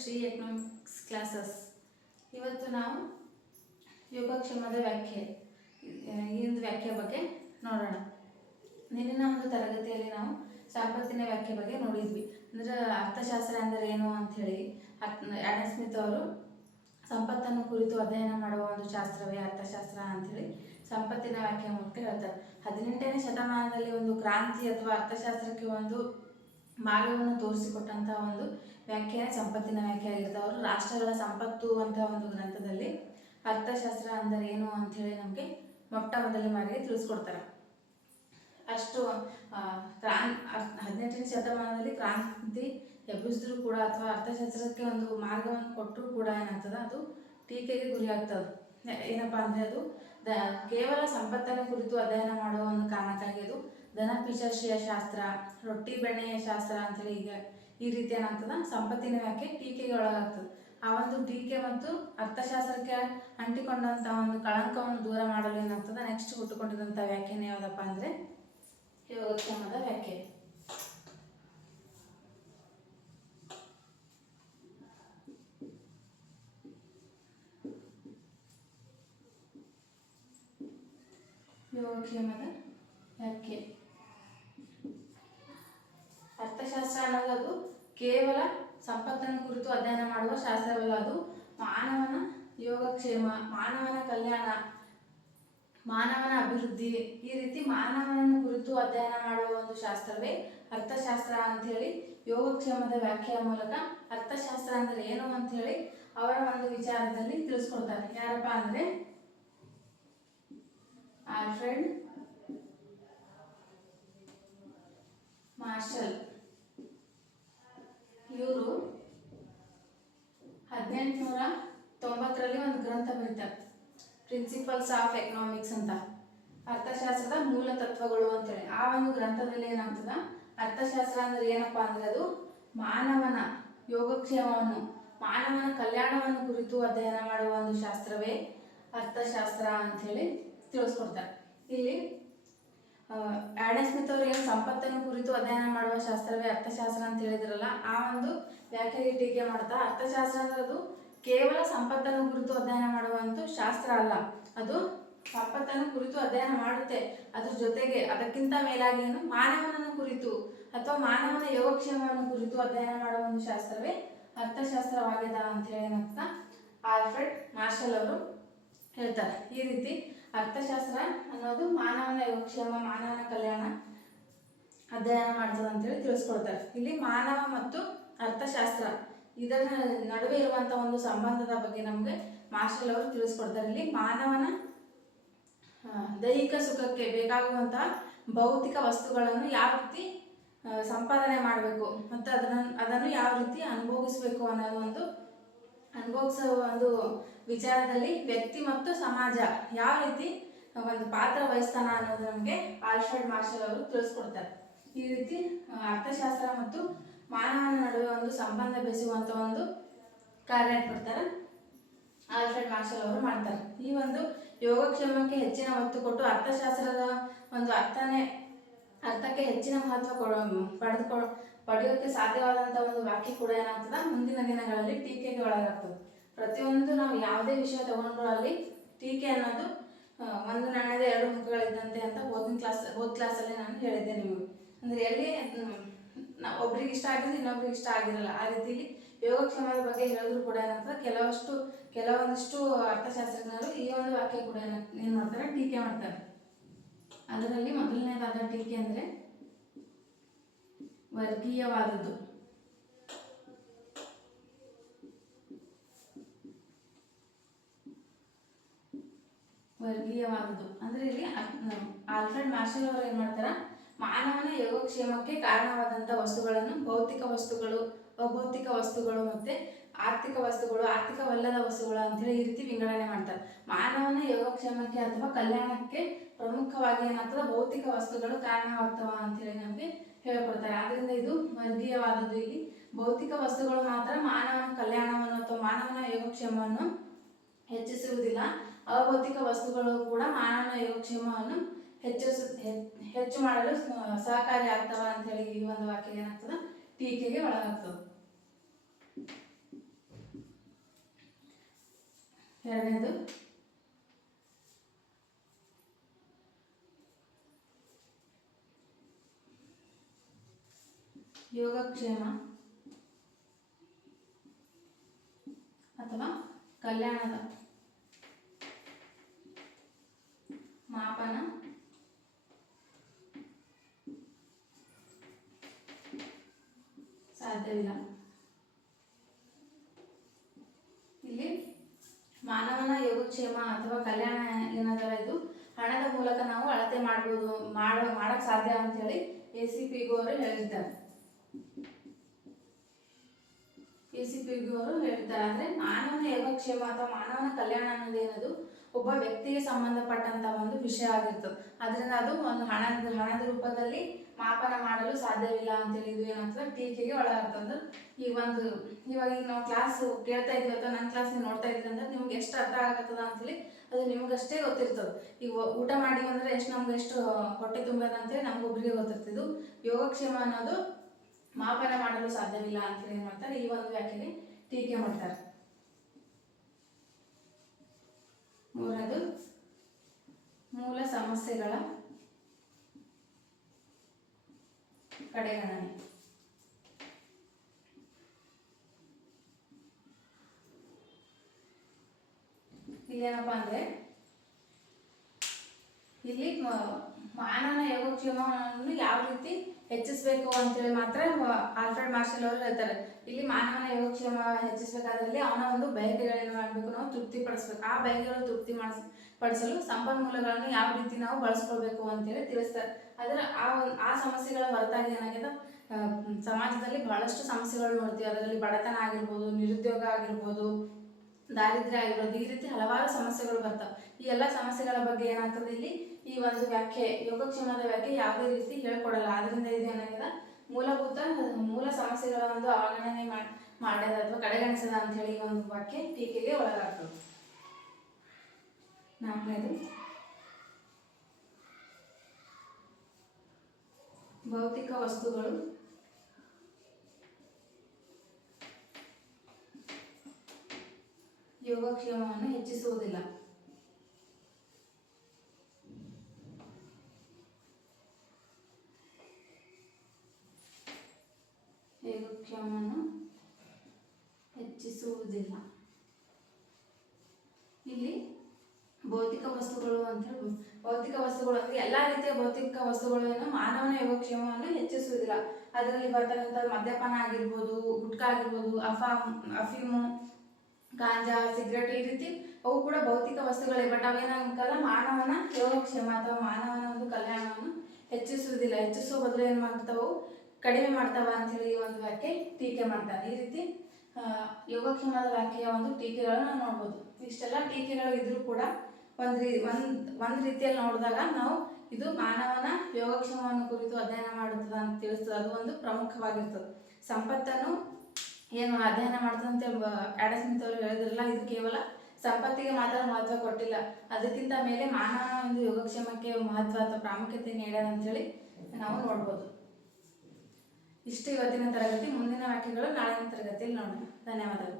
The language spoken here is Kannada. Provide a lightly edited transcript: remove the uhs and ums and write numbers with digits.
Shri economics classes. ಇವತ್ತು ನಾವು ಯೋಗಕ್ಷೇಮದ ವ್ಯಾಖ್ಯೆ ಈ ಒಂದು ವ್ಯಾಖ್ಯೆ ಬಗ್ಗೆ ನೋಡೋಣ. ನಿನ್ನಿನ ಒಂದು ತರಗತಿಯಲ್ಲಿ ನಾವು ಸಂಪತ್ತಿನ ವ್ಯಾಖ್ಯೆ ಬಗ್ಗೆ ನೋಡಿದ್ವಿ. ಅಂದರೆ ಅರ್ಥಶಾಸ್ತ್ರ ಅಂದರೆ ಏನು ಅಂಥೇಳಿ ಆಡಮ್ ಸ್ಮಿತ್ ಅವರು ಸಂಪತ್ತನ್ನು ಕುರಿತು ಅಧ್ಯಯನ ಮಾಡುವ ಒಂದು ಶಾಸ್ತ್ರವೇ ಅರ್ಥಶಾಸ್ತ್ರ ಅಂಥೇಳಿ ಸಂಪತ್ತಿನ ವ್ಯಾಖ್ಯೆ ಮೂಲಕ ಹೇಳ್ತಾರೆ. 18ನೇ ಶತಮಾನದಲ್ಲಿ ಒಂದು ಕ್ರಾಂತಿ ಅಥವಾ ಅರ್ಥಶಾಸ್ತ್ರಕ್ಕೆ ಒಂದು ಮಾರ್ಗವನ್ನು ತೋರಿಸಿಕೊಟ್ಟಂಥ ಒಂದು ವ್ಯಾಖ್ಯೆ ಸಂಪತ್ತಿನ ವ್ಯಾಖ್ಯೆ ಆಗಿರುತ್ತೆ. ಅವರು ರಾಷ್ಟ್ರಗಳ ಸಂಪತ್ತು ಅಂತ ಒಂದು ಗ್ರಂಥದಲ್ಲಿ ಅರ್ಥಶಾಸ್ತ್ರ ಅಂದರೆ ಏನು ಅಂಥೇಳಿ ನಮಗೆ ಮೊಟ್ಟ ಮೊದಲ ಬಾರಿಗೆ ತಿಳಿಸ್ಕೊಡ್ತಾರೆ. ಅಷ್ಟು 18ನೇ ಶತಮಾನದಲ್ಲಿ ಕ್ರಾಂತಿ ಎಬ್ಬಿಸಿದ್ರು ಕೂಡ ಅಥವಾ ಅರ್ಥಶಾಸ್ತ್ರಕ್ಕೆ ಒಂದು ಮಾರ್ಗವನ್ನು ಕೊಟ್ಟರು ಕೂಡ ಏನಾಗ್ತದೆ, ಅದು ಟೀಕೆಗೆ ಗುರಿ ಆಗ್ತದೆ. ಏನಪ್ಪ ಅಂದರೆ ಅದು ಕೇವಲ ಸಂಪತ್ತನ್ನು ಕುರಿತು ಅಧ್ಯಯನ ಮಾಡುವ ಒಂದು ಕಾರಣಕ್ಕಾಗಿ ಅದು ಧನಪಿಶಾಚಿಯ ಶಾಸ್ತ್ರ, ರೊಟ್ಟಿ ಬೆಣ್ಣೆಯ ಶಾಸ್ತ್ರ ಅಂತೇಳಿ ಈಗ ಈ ರೀತಿ ಏನಾಗ್ತದೆ ಸಂಪತ್ತಿನ ವ್ಯಾಖ್ಯೆ ಟೀಕೆಗೆ ಒಳಗಾಗ್ತದೆ. ಆ ಒಂದು ಟೀಕೆ ಮತ್ತು ಅರ್ಥಶಾಸ್ತ್ರಕ್ಕೆ ಅಂಟಿಕೊಂಡಂಥ ಒಂದು ಕಳಂಕವನ್ನು ದೂರ ಮಾಡಲು ಏನಾಗ್ತದೆ ನೆಕ್ಸ್ಟ್ ಹುಟ್ಟುಕೊಂಡಿರುವಂಥ ವ್ಯಾಖ್ಯಾನ ಯಾವುದಪ್ಪ ಅಂದರೆ ಯೋಗಕ್ಷೇಮದ ವ್ಯಾಖ್ಯೆ. ಯೋಗಕ್ಷೇಮದ ವ್ಯಾಖ್ಯೆ ಅರ್ಥಶಾಸ್ತ್ರ ಅನ್ನೋದು ಅದು ಕೇವಲ ಸಂಪತ್ತನ್ನು ಕುರಿತು ಅಧ್ಯಯನ ಮಾಡುವ ಶಾಸ್ತ್ರವಲ್ಲ. ಅದು ಮಾನವನ ಯೋಗಕ್ಷೇಮ, ಮಾನವನ ಕಲ್ಯಾಣ, ಮಾನವನ ಅಭಿವೃದ್ಧಿ, ಈ ರೀತಿ ಮಾನವನನ್ನು ಕುರಿತು ಅಧ್ಯಯನ ಮಾಡುವ ಒಂದು ಶಾಸ್ತ್ರವೇ ಅರ್ಥಶಾಸ್ತ್ರ ಅಂಥೇಳಿ ಯೋಗಕ್ಷೇಮದ ವ್ಯಾಖ್ಯೆಯ ಮೂಲಕ ಅರ್ಥಶಾಸ್ತ್ರ ಅಂದರೆ ಏನು ಅಂಥೇಳಿ ಅವರ ಒಂದು ವಿಚಾರದಲ್ಲಿ ತಿಳಿಸ್ಕೊಡ್ತಾರೆ. ಯಾರಪ್ಪ ಅಂದರೆ ಆಲ್ಫ್ರೆಡ್ ಮಾರ್ಷಲ್. ಇವರು 1890ರಲ್ಲಿ ಒಂದು ಗ್ರಂಥ ಬರೀತಾರೆ, ಪ್ರಿನ್ಸಿಪಲ್ಸ್ ಆಫ್ ಎಕನಾಮಿಕ್ಸ್ ಅಂತ, ಅರ್ಥಶಾಸ್ತ್ರದ ಮೂಲ ತತ್ವಗಳು ಅಂತೇಳಿ. ಆ ಒಂದು ಗ್ರಂಥದಲ್ಲಿ ಏನಾಗ್ತದ, ಅರ್ಥಶಾಸ್ತ್ರ ಅಂದ್ರೆ ಏನಪ್ಪ ಅಂದ್ರೆ ಅದು ಮಾನವನ ಯೋಗಕ್ಷೇಮವನ್ನು, ಮಾನವನ ಕಲ್ಯಾಣವನ್ನು ಕುರಿತು ಅಧ್ಯಯನ ಮಾಡುವ ಒಂದು ಶಾಸ್ತ್ರವೇ ಅರ್ಥಶಾಸ್ತ್ರ ಅಂಥೇಳಿ ತಿಳಿಸ್ಕೊಡ್ತಾರೆ. ಇಲ್ಲಿ ಆಡಮ್ ಸ್ಮಿತ್ ಅವರು ಏನು ಸಂಪತ್ತನ್ನು ಕುರಿತು ಅಧ್ಯಯನ ಮಾಡುವ ಶಾಸ್ತ್ರವೇ ಅರ್ಥಶಾಸ್ತ್ರ ಅಂತ ಹೇಳಿದ್ರಲ್ಲ, ಆ ಒಂದು ವ್ಯಾಖ್ಯೆಗೆ ಟೀಕೆ ಮಾಡ್ತಾ ಅರ್ಥಶಾಸ್ತ್ರ ಅಂದ್ರೆ ಅದು ಕೇವಲ ಸಂಪತ್ತನ್ನು ಕುರಿತು ಅಧ್ಯಯನ ಮಾಡುವಂಥ ಶಾಸ್ತ್ರ ಅಲ್ಲ, ಅದು ಸಂಪತ್ತನ್ನು ಕುರಿತು ಅಧ್ಯಯನ ಮಾಡುತ್ತೆ, ಅದ್ರ ಜೊತೆಗೆ ಅದಕ್ಕಿಂತ ಮೇಲಾಗಿ ಏನು ಮಾನವನನ್ನು ಕುರಿತು ಅಥವಾ ಮಾನವನ ಯೋಗಕ್ಷೇಮವನ್ನು ಕುರಿತು ಅಧ್ಯಯನ ಮಾಡುವ ಒಂದು ಶಾಸ್ತ್ರವೇ ಅರ್ಥಶಾಸ್ತ್ರವಾಗಿದೆ ಅಂತ ಹೇಳಿ ಏನಂತ ಆಲ್ಫ್ರೆಡ್ ಮಾರ್ಷಲ್ ಅವರು ಹೇಳ್ತಾರೆ. ಈ ರೀತಿ ಅರ್ಥಶಾಸ್ತ್ರ ಅನ್ನೋದು ಮಾನವನ ಯೋಗಕ್ಷೇಮ, ಮಾನವನ ಕಲ್ಯಾಣ ಅಧ್ಯಯನ ಮಾಡ್ತದೆ ಅಂತೇಳಿ ತಿಳಿಸ್ಕೊಡ್ತಾರೆ. ಇಲ್ಲಿ ಮಾನವ ಮತ್ತು ಅರ್ಥಶಾಸ್ತ್ರ ಇದರ ನಡುವೆ ಇರುವಂಥ ಒಂದು ಸಂಬಂಧದ ಬಗ್ಗೆ ನಮಗೆ ಮಾರ್ಷಲ್ ಅವರು ತಿಳಿಸ್ಕೊಡ್ತಾರೆ. ಇಲ್ಲಿ ಮಾನವನ ದೈಹಿಕ ಸುಖಕ್ಕೆ ಬೇಕಾಗುವಂತಹ ಭೌತಿಕ ವಸ್ತುಗಳನ್ನು ಯಾವ ರೀತಿ ಸಂಪಾದನೆ ಮಾಡಬೇಕು ಮತ್ತು ಅದನ್ನು ಯಾವ ರೀತಿ ಅನುಭವಿಸಬೇಕು ಅನ್ನೋದು ಒಂದು ಅನುಭವಿಸುವ ಒಂದು ವಿಚಾರದಲ್ಲಿ ವ್ಯಕ್ತಿ ಮತ್ತು ಸಮಾಜ ಯಾವ ರೀತಿ ಒಂದು ಪಾತ್ರ ವಹಿಸ್ತಾನ ಅನ್ನೋದು ನಮಗೆ ಆಲ್ಫ್ರೆಡ್ ಮಾರ್ಷಲ್ ಅವರು ತಿಳಿಸ್ಕೊಡ್ತಾರೆ. ಈ ರೀತಿ ಅರ್ಥಶಾಸ್ತ್ರ ಮತ್ತು ಮಾನವನ ನಡುವೆ ಒಂದು ಸಂಬಂಧ ಬೆಸೆಯುವಂಥ ಒಂದು ಕಾರ್ಯ ಕೊಡ್ತಾರೆ ಆಲ್ಫ್ರೆಡ್ ಮಾರ್ಷಲ್ ಅವರು ಮಾಡ್ತಾರೆ. ಈ ಒಂದು ಯೋಗಕ್ಷೇಮಕ್ಕೆ ಹೆಚ್ಚಿನ ಒತ್ತು ಕೊಟ್ಟು ಅರ್ಥಶಾಸ್ತ್ರದ ಒಂದು ಅರ್ಥಕ್ಕೆ ಹೆಚ್ಚಿನ ಮಹತ್ವ ಪಡೆಯೋಕ್ಕೆ ಸಾಧ್ಯವಾದಂಥ ಒಂದು ವಾಕ್ಯ ಕೂಡ ಏನಾಗ್ತದೆ ಮುಂದಿನ ದಿನಗಳಲ್ಲಿ ಟೀಕೆಗೆ ಒಳಗಾಗ್ತದೆ. ಪ್ರತಿಯೊಂದು ನಾವು ಯಾವುದೇ ವಿಷಯ ತಗೊಂಡ್ರು ಅಲ್ಲಿ ಟೀಕೆ ಅನ್ನೋದು ಒಂದು ನಾಣ್ಯದ ಎರಡು ಮುಖಗಳಿದ್ದಂತೆ ಅಂತ ಹೋದ ಕ್ಲಾಸಲ್ಲಿ ನಾನು ಹೇಳಿದ್ದೆ ನಿಮಗೆ. ಅಂದರೆ ಎಲ್ಲಿ ಒಬ್ರಿಗೆ ಇಷ್ಟ ಆಗಿದ್ರೆ ಇನ್ನೊಬ್ರಿಗೆ ಇಷ್ಟ ಆಗಿರಲ್ಲ. ಆ ರೀತಿಲಿ ಯೋಗಕ್ಷೇಮದ ಬಗ್ಗೆ ಹೇಳಿದ್ರು ಕೂಡ ಏನಾಗ್ತದೆ ಕೆಲವೊಂದಿಷ್ಟು ಅರ್ಥಶಾಸ್ತ್ರಜ್ಞರು ಈ ಒಂದು ವಾಕ್ಯ ಕೂಡ ಏನು ಮಾಡ್ತಾರೆ ಟೀಕೆ ಮಾಡ್ತಾರೆ. ಅದರಲ್ಲಿ ಮೊದಲನೇದಾದ ಟೀಕೆ ಅಂದರೆ ವರ್ಗೀಯವಾದದ್ದು. ಅಂದ್ರೆ ಇಲ್ಲಿ ಆಲ್ಫ್ರೆಡ್ ಮಾರ್ಷಲ್ ಅವರು ಏನ್ ಮಾಡ್ತಾರ, ಮಾನವನ ಯೋಗಕ್ಷೇಮಕ್ಕೆ ಕಾರಣವಾದಂಥ ವಸ್ತುಗಳನ್ನು ಭೌತಿಕ ವಸ್ತುಗಳು, ಅಭೌತಿಕ ವಸ್ತುಗಳು ಮತ್ತೆ ಆರ್ಥಿಕ ವಸ್ತುಗಳು, ಆರ್ಥಿಕವಲ್ಲದ ವಸ್ತುಗಳು ಅಂತೇಳಿ ಈ ರೀತಿ ವಿಂಗಡಣೆ ಮಾಡ್ತಾರೆ. ಮಾನವನ ಯೋಗಕ್ಷೇಮಕ್ಕೆ ಅಥವಾ ಕಲ್ಯಾಣಕ್ಕೆ ಪ್ರಮುಖವಾಗಿ ಏನಾಗ್ತದೆ ಭೌತಿಕ ವಸ್ತುಗಳು ಕಾರಣವಾಗ್ತವ ಅಂತೇಳಿ ನಮಗೆ ಹೇಳ್ಕೊಡ್ತಾರೆ. ಆದ್ರಿಂದ ಇದು ವರ್ಗೀಯವಾದದ್ದು. ಇಲ್ಲಿ ಭೌತಿಕ ವಸ್ತುಗಳು ಮಾತ್ರ ಮಾನವನ ಕಲ್ಯಾಣವನ್ನು ಅಥವಾ ಮಾನವನ ಯೋಗಕ್ಷೇಮವನ್ನು ಹೆಚ್ಚಿಸುವುದಿಲ್ಲ, ಅಭೌತಿಕ ವಸ್ತುಗಳು ಕೂಡ ಮಾನವನ ಯೋಗಕ್ಷೇಮವನ್ನು ಹೆಚ್ಚು ಮಾಡಲು ಸಹಕಾರಿ ಆಗ್ತವ ಅಂತ ಹೇಳಿ ಈ ಒಂದು ವಾಕ್ಯ ಏನಾಗ್ತದ ಟೀಕೆಗೆ ಒಳಗಾಗ್ತದೆ. ಎರಡನೇದು ಯೋಗಕ್ಷೇಮ ಅಥವಾ ಕಲ್ಯಾಣದ ಮಾಪನ ಸಾಧ್ಯವಿಲ್ಲ. ಇಲ್ಲಿ ಮಾನವನ ಯೋಗಕ್ಷೇಮ ಅಥವಾ ಕಲ್ಯಾಣ ಏನದಲ್ಲ ಇದು ಹಣದ ಮೂಲಕ ನಾವು ಅಳತೆ ಮಾಡ್ಬೋದು ಮಾಡಕ್ ಸಾಧ್ಯ ಅಂತೇಳಿ ACPಗೂ ಅವರು ಹೇಳಿದ್ದಾರೆ. ACPಗೂ ಅವರು ಹೇಳಿದ್ದಾರೆ. ಅಂದ್ರೆ ಮಾನವನ ಯೋಗಕ್ಷೇಮ ಅಥವಾ ಮಾನವನ ಕಲ್ಯಾಣ ಅನ್ನೋದೇನದು ಒಬ್ಬ ವ್ಯಕ್ತಿಗೆ ಸಂಬಂಧಪಟ್ಟಂತ ಒಂದು ವಿಷಯ ಆಗಿರ್ತದೆ. ಅದರಿಂದ ಅದು ಒಂದು ಹಣದ ರೂಪದಲ್ಲಿ ಮಾಪನ ಮಾಡಲು ಸಾಧ್ಯವಿಲ್ಲ ಅಂತೇಳಿ ಇದು ಏನಾಗ್ತದೆ ಟೀಕೆಗೆ ಒಳಗಾಗ್ತದೆ. ಇವಾಗ ನಾವು ಕ್ಲಾಸ್ ಕೇಳ್ತಾ ಇದ್ವಿ ಅಥವಾ ನನ್ನ ಕ್ಲಾಸ್ ನೀವು ನೋಡ್ತಾ ಇದ್ರಿ ಅಂದ್ರೆ ನಿಮ್ಗೆ ಎಷ್ಟು ಅರ್ಥ ಆಗತ್ತದ ಅಂತೇಳಿ ಅದು ನಿಮ್ಗಷ್ಟೇ ಗೊತ್ತಿರ್ತದೆ. ಈಗ ಊಟ ಮಾಡಿ ಅಂದ್ರೆ ನಮ್ಗೆ ಎಷ್ಟು ಹೊಟ್ಟೆ ತುಂಬದ ಅಂತೇಳಿ ನಮ್ಗೊಬ್ರಿಗೆ ಗೊತ್ತಿರ್ತದೆ. ಯೋಗಕ್ಷೇಮ ಅನ್ನೋದು ಮಾಪನ ಮಾಡಲು ಸಾಧ್ಯವಿಲ್ಲ ಅಂತೇಳಿ ಏನ್ ಮಾಡ್ತಾರೆ ಈ ಒಂದು ವ್ಯಾಖ್ಯೆಗೆ ಟೀಕೆ ಮಾಡ್ತಾರೆ. ಮೂರನೇದು ಮೂಲ ಸಮಸ್ಯೆಗಳ ಕಡೆಗಣನೆ. ಇಲ್ಲೇನಪ್ಪಾ ಅಂದ್ರೆ ಇಲ್ಲಿ ಮಾನವನ ಯೋಗಕ್ಷೇಮವನ್ನು ಯಾವ ರೀತಿ ಹೆಚ್ಚಿಸಬೇಕು ಅಂತೇಳಿ ಮಾತ್ರ ಆಲ್ಫ್ರೆಡ್ ಮಾರ್ಷಲ್ ಅವರು ಹೇಳ್ತಾರೆ. ಇಲ್ಲಿ ಮಾನವನ ಯೋಗಕ್ಷೇಮ ಹೆಚ್ಚಿಸಬೇಕಾದ್ರಲ್ಲಿ ಅವನ ಒಂದು ಬಯಕೆಗಳೇನು ಮಾಡಬೇಕು, ನಾವು ತೃಪ್ತಿಪಡಿಸ್ಬೇಕು. ಆ ಬಯಕೆಗಳು ಪಡಿಸಲು ಸಂಪನ್ಮೂಲಗಳನ್ನು ಯಾವ ರೀತಿ ನಾವು ಬಳಸ್ಕೊಳ್ಬೇಕು ಅಂತೇಳಿ ತಿಳಿಸ್ತಾರೆ. ಆದರೆ ಆ ಸಮಸ್ಯೆಗಳ ಹೊರತಾಗಿ ಏನಾಗಿದೆ ಸಮಾಜದಲ್ಲಿ ಬಹಳಷ್ಟು ಸಮಸ್ಯೆಗಳು ನೋಡ್ತೀವಿ. ಅದರಲ್ಲಿ ಬಡತನ ಆಗಿರ್ಬೋದು, ನಿರುದ್ಯೋಗ ಆಗಿರ್ಬೋದು, ದಾರಿದ್ರ್ಯ ಆಗಿರ್ಬೋದು, ಈ ರೀತಿ ಹಲವಾರು ಸಮಸ್ಯೆಗಳು ಬರ್ತವೆ. ಈ ಎಲ್ಲ ಸಮಸ್ಯೆಗಳ ಬಗ್ಗೆ ಏನಾಗ್ತದೆ ಇಲ್ಲಿ ಈ ಒಂದು ವ್ಯಾಖ್ಯೆ ಯೋಗಕ್ಷೇಮದ ವ್ಯಾಖ್ಯೆ ಯಾವುದೇ ರೀತಿ ಹೇಳ್ಕೊಡಲ್ಲ. ಆದ್ರಿಂದ ಇದು ಏನಾಗಿದೆ ಮೂಲ ಸಮಸ್ಯೆಗಳ ಒಂದು ಅವಗಣನೆ ಮಾಡ್ಯದ ಅಥವಾ ಕಡೆಗಣಿಸದ ಅಂತ ಹೇಳಿ ಈ ಒಂದು ವಾಕ್ಯ ಟೀಕೆಗೆ ಒಳಗಾಗ್ತದೆ. ನಾಲ್ಕನೇದು ಭೌತಿಕ ವಸ್ತುಗಳು ಯೋಗಕ್ಷೇಮವನ್ನು ಹೆಚ್ಚಿಸುವುದಿಲ್ಲ. ಯೋಗಕ್ಷೇಮವನ್ನು ಹೆಚ್ಚಿಸುವುದಿಲ್ಲ. ಇಲ್ಲಿ ಭೌತಿಕ ವಸ್ತುಗಳು ಅಂತ ಹೇಳಿ ಭೌತಿಕ ವಸ್ತುಗಳು ಅಂದ್ರೆ ಎಲ್ಲಾ ರೀತಿಯ ಭೌತಿಕ ವಸ್ತುಗಳನ್ನು ಮಾನವನ ಯೋಗಕ್ಷೇಮವನ್ನು ಹೆಚ್ಚಿಸುವುದಿಲ್ಲ. ಅದರಲ್ಲಿ ಬರ್ತಕ್ಕಂಥ ಮದ್ಯಪಾನ ಆಗಿರ್ಬೋದು, ಗುಟ್ಕಾ ಆಗಿರ್ಬೋದು, ಅಫೀಮು, ಗಾಂಜಾ, ಸಿಗರೇಟ್, ಈ ರೀತಿ ಅವು ಕೂಡ ಭೌತಿಕ ವಸ್ತುಗಳೇ. ಬಟ್ ಅವೇನಾಗಲ್ಲ ಮಾನವನ ಯೋಗಕ್ಷೇಮ ಅಥವಾ ಮಾನವನ ಒಂದು ಕಲ್ಯಾಣವನ್ನು ಹೆಚ್ಚಿಸುವುದಿಲ್ಲ. ಹೆಚ್ಚಿಸುವ ಬದಲು ಏನ್ ಮಾಡ್ತಾವು ಕಡಿಮೆ ಮಾಡ್ತಾವ ಅಂತೇಳಿ ಈ ಒಂದು ವ್ಯಾಖ್ಯೆ ಟೀಕೆ ಮಾಡ್ತಾರೆ. ಈ ರೀತಿ ಯೋಗಕ್ಷೇಮದ ವ್ಯಾಖ್ಯೆಯ ಒಂದು ಟೀಕೆಗಳನ್ನ ನೋಡ್ಬೋದು. ಇಷ್ಟೆಲ್ಲ ಟೀಕೆಗಳು ಇದ್ರೂ ಕೂಡ ಒಂದ್ ರೀತಿಯಲ್ಲಿ ನೋಡಿದಾಗ ನಾವು ಇದು ಮಾನವನ ಯೋಗಕ್ಷೇಮವನ್ನು ಕುರಿತು ಅಧ್ಯಯನ ಮಾಡುತ್ತದೆ ಅಂತ ತಿಳಿಸ್ತದೆ. ಅದು ಒಂದು ಪ್ರಮುಖವಾಗಿರ್ತದೆ. ಸಂಪತ್ತನ್ನು ಏನು ಅಧ್ಯಯನ ಮಾಡ್ತದಂತೆ ಆಡಮ್ ಸ್ಮಿತ್ ಅವರು ಹೇಳಿದ್ರಲ್ಲ, ಇದು ಕೇವಲ ಸಂಪತ್ತಿಗೆ ಮಾತ್ರ ಮಹತ್ವ ಕೊಟ್ಟಿಲ್ಲ, ಅದಕ್ಕಿಂತ ಮೇಲೆ ಮಾನವನ ಒಂದು ಯೋಗಕ್ಷೇಮಕ್ಕೆ ಮಹತ್ವ ಅಥವಾ ಪ್ರಾಮುಖ್ಯತೆ ನೀಡ್ಯಾರ ಅಂತೇಳಿ ನಾವು ನೋಡ್ಬೋದು. ಇಷ್ಟು ಇವತ್ತಿನ ತರಗತಿ. ಮುಂದಿನ ವಾಕ್ಯಗಳು ನಾಳಿನ ತರಗತಿಯಲ್ಲಿ ನೋಡೋಣ. ಧನ್ಯವಾದಗಳು.